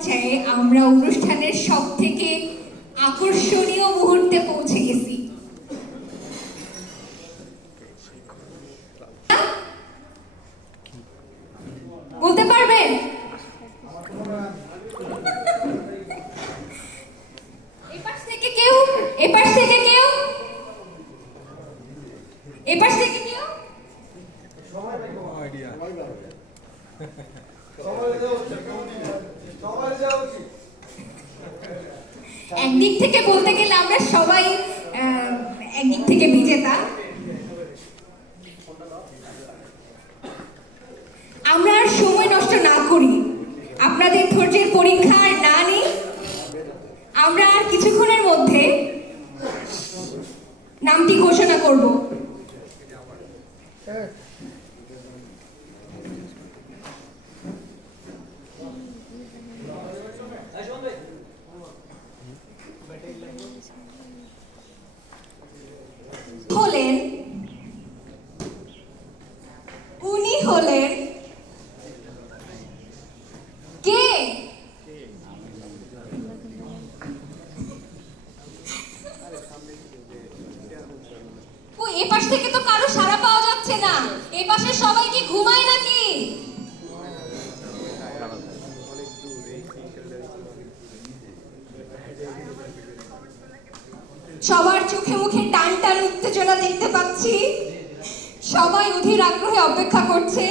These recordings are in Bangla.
পর্যায়ে আমরা অনুষ্ঠানের সবথেকে আকর্ষণীয় মুহূর্তে পৌঁছে গেছি। বলতে পারবেন? এপাশ থেকে কেউ, এপাশ থেকে কেউ, এপাশ থেকে কেউ। একদিক থেকে বলতে গেলে আমরা সবাই একদিক থেকে বিজেতা। আমরা আর সময় নষ্ট না করি, আপনাদের ধৈর্যের পরীক্ষা আর না নিই, আমরা আর কিছুক্ষণের মধ্যে নামটি ঘোষণা করব। উনি হলেন কে? এপাশ থেকে তো কারো সাড়া পাওয়া যাচ্ছে না। এপাশে সবাই কি ঘুমায় নাকি? সবার চোখে মুখে টান টান উত্তেজনা দেখতে পাচ্ছি। সবাই অধীর আগ্রহে অপেক্ষা করছে।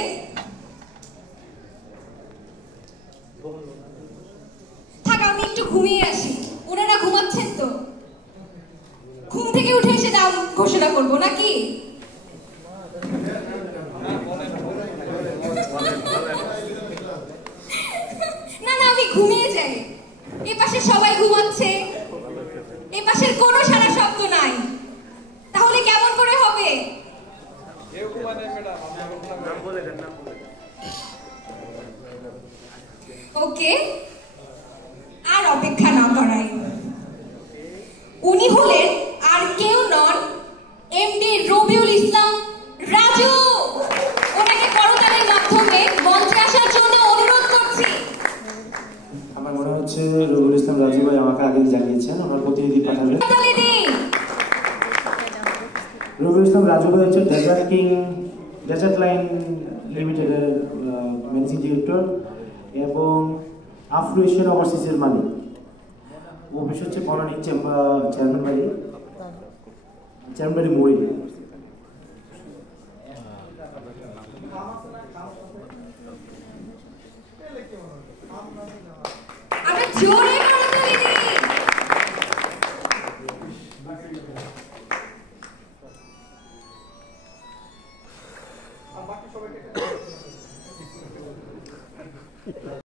থাক, আমি একটু ঘুমিয়ে আসি। ওনারা ঘুমাচ্ছেন তো? ঘুম থেকে উঠে এসে নাম ঘোষণা করবো নাকি? না না, আমি ঘুমিয়ে যাই। এ পাশে সবাই ঘুমাচ্ছে, এ পাশের কোনো সারা শব্দ নাই। তাহলে কেমন করে হবে? ওকে, আর অপেক্ষা না করাই। উনি হলেন আর কেউ নন, এমডি রবিউল ইসলাম রাজু। ওনাকে করতালির মাধ্যমে মঞ্চে আসার জন্য অনুরোধ করছি। আমার মনে হচ্ছে রবিউল ইসলাম রাজু ভাই আমাকে আগেই জানিয়েছেন ওনার প্রতিনিধি পাঠাবেন। রবিউল ইসলাম রাজু ভাই হচ্ছে ডেজার্ট লাইন লিমিটেডের ম্যানেজিং ডিরেক্টর এবং আফ্রো এশিয়ান ওভারসিজের মালিক। অফিস হচ্ছে বনানী চেয়ারম্যান বাড়ি মোড়ে। আমরা জোরে